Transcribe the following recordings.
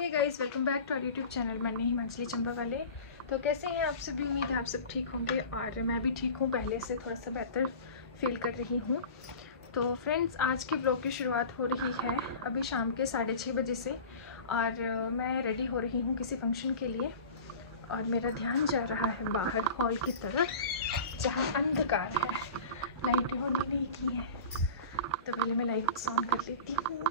Hey guys, welcome back to our YouTube channel. मैंने हिमांशली चंबा वाले। तो कैसे हैं आप सभी? उम्मीद है आप सब ठीक होंगे और मैं भी ठीक हूँ, पहले से थोड़ा सा बेहतर फील कर रही हूँ। तो फ्रेंड्स, आज के ब्लॉग की शुरुआत हो रही है अभी शाम के 6:30 बजे से और मैं रेडी हो रही हूँ किसी फंक्शन के लिए और मेरा ध्यान जा रहा है बाहर हॉल की तरफ जहाँ अंधकार है, लाइटें ऑन नहीं की है। तो पहले मैं लाइट्स ऑन कर लेती हूँ।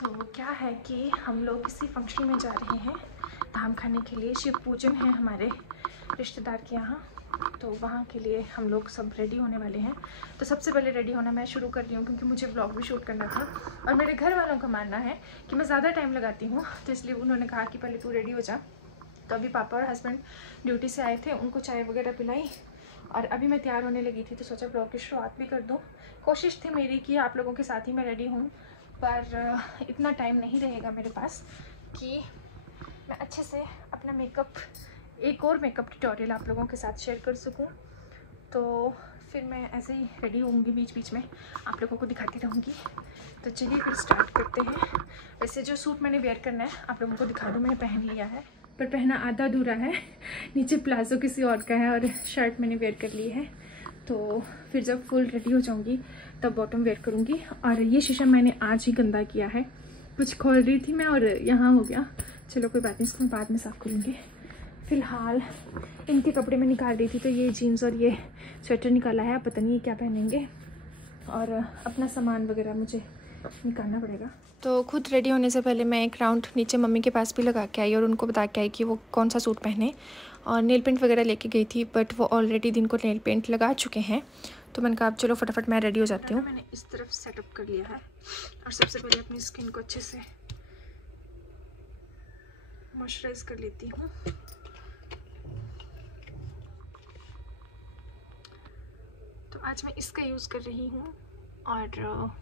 तो क्या है कि हम लोग किसी फंक्शन में जा रहे हैं धाम खाने के लिए। शिव पूजन है हमारे रिश्तेदार के यहाँ, तो वहाँ के लिए हम लोग सब रेडी होने वाले हैं। तो सबसे पहले रेडी होना मैं शुरू कर रही हूँ क्योंकि मुझे व्लॉग भी शूट करना था और मेरे घर वालों का मानना है कि मैं ज़्यादा टाइम लगाती हूँ, तो इसलिए उन्होंने कहा कि पहले तू रेडी हो जा। तो अभी पापा और हस्बैंड ड्यूटी से आए थे, उनको चाय वगैरह पिलाई और अभी मैं तैयार होने लगी थी, तो सोचा ब्लॉग की शुरुआत भी कर दूँ। कोशिश थी मेरी कि आप लोगों के साथ ही मैं रेडी हूँ, पर इतना टाइम नहीं रहेगा मेरे पास कि मैं अच्छे से अपना मेकअप, एक और मेकअप ट्यूटोरियल आप लोगों के साथ शेयर कर सकूं। तो फिर मैं ऐसे ही रेडी होंगी, बीच बीच में आप लोगों को दिखाती रहूँगी। तो चलिए फिर स्टार्ट करते हैं। वैसे जो सूट मैंने वेयर करना है आप लोगों को दिखा दूँ, मैंने पहन लिया है पर पहना आधा अधूरा है। नीचे प्लाजो किसी और का है और शर्ट मैंने वेयर कर ली है। तो फिर जब फुल रेडी हो जाऊँगी तब बॉटम वेयर करूँगी। और ये शीशा मैंने आज ही गंदा किया है, कुछ खोल रही थी मैं और यहाँ हो गया। चलो कोई बात नहीं, इसको मैं बाद में साफ़ करूँगी। फ़िलहाल इनके कपड़े में निकाल रही थी, तो ये जीन्स और ये स्वेटर निकाला है, पता नहीं ये क्या पहनेंगे। और अपना सामान वगैरह मुझे निकालना पड़ेगा। तो खुद रेडी होने से पहले मैं एक राउंड नीचे मम्मी के पास भी लगा के आई और उनको बता के आई कि वो कौन सा सूट पहने। और नेल पेंट वगैरह लेके गई थी, बट वो ऑलरेडी दिन को नेल पेंट लगा चुके हैं। तो मैंने कहा अब चलो फटाफट मैं रेडी हो जाती हूँ। मैंने इस तरफ सेटअप कर लिया है और सबसे पहले अपनी स्किन को अच्छे से मॉइस्चराइज कर लेती हूँ। तो आज मैं इसका यूज़ कर रही हूँ और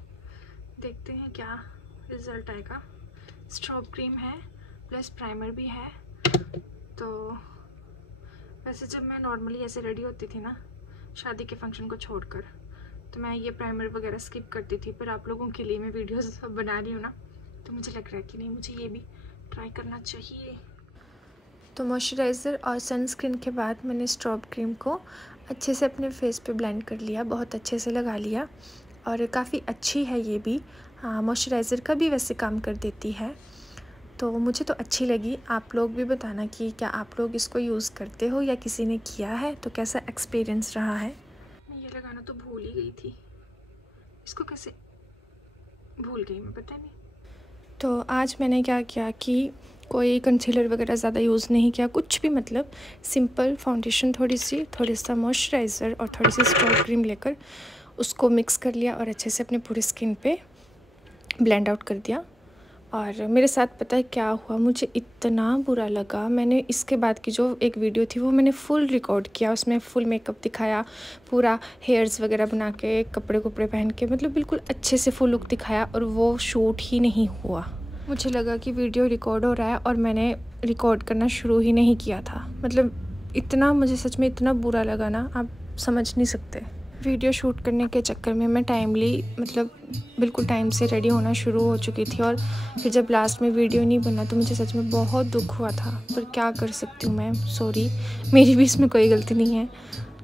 देखते हैं क्या रिज़ल्ट आएगा। स्ट्रॉब क्रीम है प्लस प्राइमर भी है। तो वैसे जब मैं नॉर्मली ऐसे रेडी होती थी ना शादी के फंक्शन को छोड़कर, तो मैं ये प्राइमर वगैरह स्किप करती थी, पर आप लोगों के लिए मैं वीडियोस बना रही हूँ ना, तो मुझे लग रहा है कि नहीं, मुझे ये भी ट्राई करना चाहिए। तो मॉइस्चराइज़र और सनस्क्रीन के बाद मैंने स्ट्रॉब क्रीम को अच्छे से अपने फेस पे ब्लेंड कर लिया, बहुत अच्छे से लगा लिया और काफ़ी अच्छी है ये भी। हाँ, मॉइस्चराइज़र का भी वैसे काम कर देती है, तो मुझे तो अच्छी लगी। आप लोग भी बताना कि क्या आप लोग इसको यूज़ करते हो या किसी ने किया है, तो कैसा एक्सपीरियंस रहा है। मैं ये लगाना तो भूल ही गई थी, इसको कैसे भूल गई मैं, पता नहीं। तो आज मैंने क्या किया कि कोई कंसीलर वगैरह ज़्यादा यूज़ नहीं किया, कुछ भी, मतलब सिंपल फाउंडेशन, थोड़ा सा मॉइस्चराइज़र और थोड़ी सी स्ट्रॉब क्रीम लेकर उसको मिक्स कर लिया और अच्छे से अपने पूरी स्किन पे ब्लेंड आउट कर दिया। और मेरे साथ पता है क्या हुआ, मुझे इतना बुरा लगा। मैंने इसके बाद की जो एक वीडियो थी वो मैंने फुल रिकॉर्ड किया, उसमें फुल मेकअप दिखाया, पूरा हेयर्स वगैरह बना के, कपड़े पहन के, मतलब बिल्कुल अच्छे से फुल लुक दिखाया, और वो शूट ही नहीं हुआ। मुझे लगा कि वीडियो रिकॉर्ड हो रहा है और मैंने रिकॉर्ड करना शुरू ही नहीं किया था। मतलब इतना, मुझे सच में इतना बुरा लगा ना, आप समझ नहीं सकते। वीडियो शूट करने के चक्कर में मैं टाइमली, मतलब बिल्कुल टाइम से रेडी होना शुरू हो चुकी थी और फिर जब लास्ट में वीडियो नहीं बना तो मुझे सच में बहुत दुख हुआ था, पर क्या कर सकती हूँ मैं, सॉरी, मेरी भी इसमें कोई गलती नहीं है।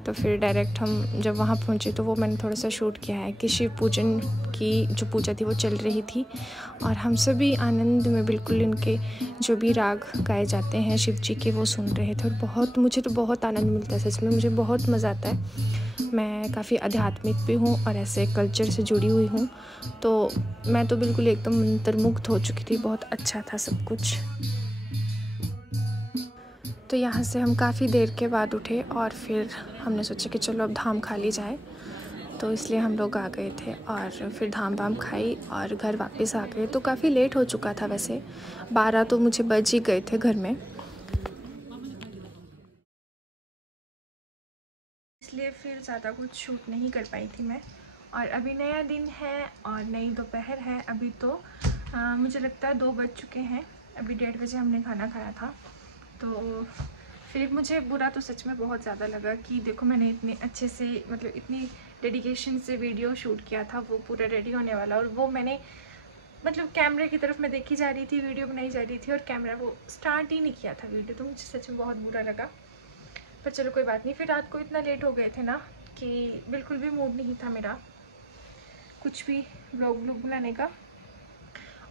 तो फिर डायरेक्ट हम जब वहाँ पहुँचे तो वो मैंने थोड़ा सा शूट किया है कि शिव पूजन की जो पूजा थी वो चल रही थी और हम सभी आनंद में बिल्कुल इनके जो भी राग गाए जाते हैं शिव जी के वो सुन रहे थे। और बहुत, मुझे तो बहुत आनंद मिलता है, सच में मुझे बहुत मज़ा आता है। मैं काफ़ी आध्यात्मिक भी हूँ और ऐसे कल्चर से जुड़ी हुई हूँ, तो मैं तो बिल्कुल एकदम मंत्रमुग्ध हो चुकी थी। बहुत अच्छा था सब कुछ। तो यहाँ से हम काफ़ी देर के बाद उठे और फिर हमने सोचा कि चलो अब धाम खा ली जाए, तो इसलिए हम लोग आ गए थे और फिर धाम वाम खाई और घर वापस आ गए। तो काफ़ी लेट हो चुका था, वैसे 12 तो मुझे बज ही गए थे घर में, इसलिए फिर ज़्यादा कुछ शूट नहीं कर पाई थी मैं। और अभी नया दिन है और नई दोपहर है। अभी तो मुझे लगता है 2 बज चुके हैं, अभी 1:30 बजे हमने खाना खाया था। तो फिर मुझे बुरा तो सच में बहुत ज़्यादा लगा कि देखो मैंने इतने अच्छे से, मतलब इतनी डेडिकेशन से वीडियो शूट किया था, वो पूरा रेडी होने वाला, और वो मैंने मतलब कैमरे की तरफ मैं देखी जा रही थी, वीडियो बनाई जा रही थी और कैमरा वो स्टार्ट ही नहीं किया था वीडियो, तो मुझे सच में बहुत बुरा लगा। पर चलो कोई बात नहीं। फिर रात को इतना लेट हो गए थे ना कि बिल्कुल भी मूड नहीं था मेरा कुछ भी व्लॉग बनाने का।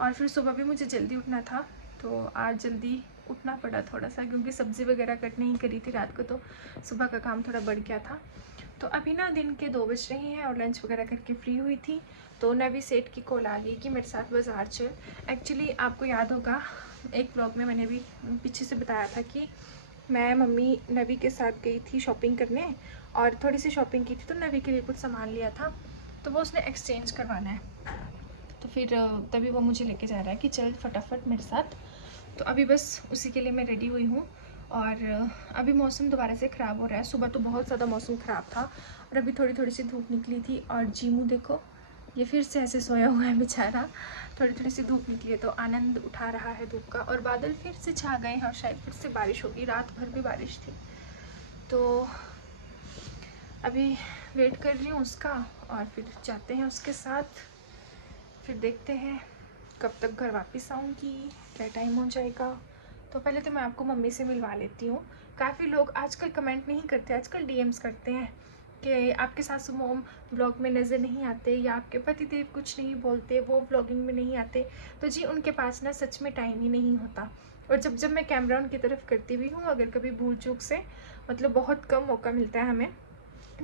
और फिर सुबह भी मुझे जल्दी उठना था, तो आज जल्दी उठना पड़ा थोड़ा सा, क्योंकि सब्ज़ी वगैरह कट नहीं करी थी रात को, तो सुबह का काम थोड़ा बढ़ गया था। तो अभी ना दिन के 2 बज रहे हैं और लंच वगैरह करके फ्री हुई थी, तो नवी सेठ की कॉल आ गई कि मेरे साथ बाज़ार चल। एक्चुअली आपको याद होगा एक व्लॉग में मैंने भी पीछे से बताया था कि मैं मम्मी नवी के साथ गई थी शॉपिंग करने, और थोड़ी सी शॉपिंग की थी, तो नवी के लिए कुछ सामान लिया था, तो वो उसने एक्सचेंज करवाना है। तो फिर तभी वो मुझे लेके जा रहा है कि चल फटाफट मेरे साथ। तो अभी बस उसी के लिए मैं रेडी हुई हूँ। और अभी मौसम दोबारा से ख़राब हो रहा है। सुबह तो बहुत ज़्यादा मौसम ख़राब था और अभी थोड़ी थोड़ी सी धूप निकली थी। और जीमू देखो, ये फिर से ऐसे सोया हुआ है बेचारा। थोड़ी थोड़ी सी धूप निकली है तो आनंद उठा रहा है धूप का। और बादल फिर से छा गए हैं और शायद फिर से बारिश होगी, रात भर भी बारिश थी। तो अभी वेट कर रही हूँ उसका और फिर जाते हैं उसके साथ। फिर देखते हैं कब तक घर वापस आऊँगी, क्या टाइम हो जाएगा। तो पहले तो मैं आपको मम्मी से मिलवा लेती हूँ। काफ़ी लोग आजकल कमेंट नहीं करते, आजकल डीएम्स करते हैं कि आपके सासू मोम व्लॉग में नज़र नहीं आते, या आपके पतिदेव कुछ नहीं बोलते, वो व्लॉगिंग में नहीं आते। तो जी उनके पास ना सच में टाइम ही नहीं होता। और जब मैं कैमरा उनकी तरफ करती भी हूँ, अगर कभी भूल चूक से, मतलब बहुत कम मौका मिलता है हमें,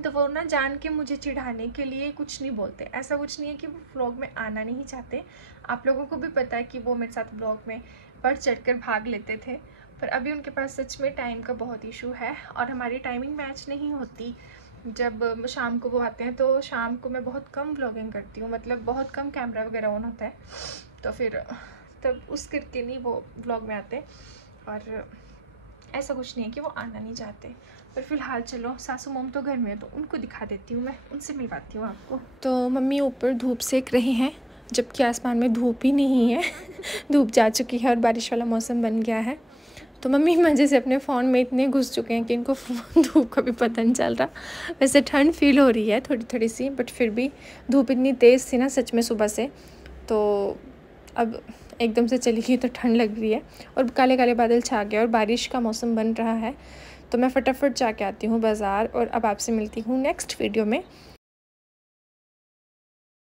तो वो ना जान के मुझे चिढ़ाने के लिए कुछ नहीं बोलते। ऐसा कुछ नहीं है कि वो व्लॉग में आना नहीं चाहते। आप लोगों को भी पता है कि वो मेरे साथ व्लॉग में बढ़ चढ़कर भाग लेते थे, पर अभी उनके पास सच में टाइम का बहुत इशू है और हमारी टाइमिंग मैच नहीं होती। जब शाम को वो आते हैं तो शाम को मैं बहुत कम व्लॉगिंग करती हूँ, मतलब बहुत कम कैमरा वगैरह ऑन होता है, तो फिर तब उस करके नहीं वो व्लॉग में आते। और ऐसा कुछ नहीं है कि वो आना नहीं चाहते। पर फिलहाल चलो, सासू मोम तो घर में है तो उनको दिखा देती हूँ, मैं उनसे मिलवाती हूँ आपको। तो मम्मी ऊपर धूप सेक रहे हैं, जबकि आसमान में धूप ही नहीं है धूप जा चुकी है और बारिश वाला मौसम बन गया है। तो मम्मी मज़े से अपने फ़ोन में इतने घुस चुके हैं कि इनको धूप का भी पता नहीं चल रहा। वैसे ठंड फील हो रही है थोड़ी थोड़ी सी, बट फिर भी धूप इतनी तेज़ थी ना सच में सुबह से, तो अब एकदम से चली गई तो ठंड लग रही है और काले काले बादल छा गए और बारिश का मौसम बन रहा है। तो मैं फटाफट जाके आती हूँ बाज़ार और अब आपसे मिलती हूँ नेक्स्ट वीडियो में।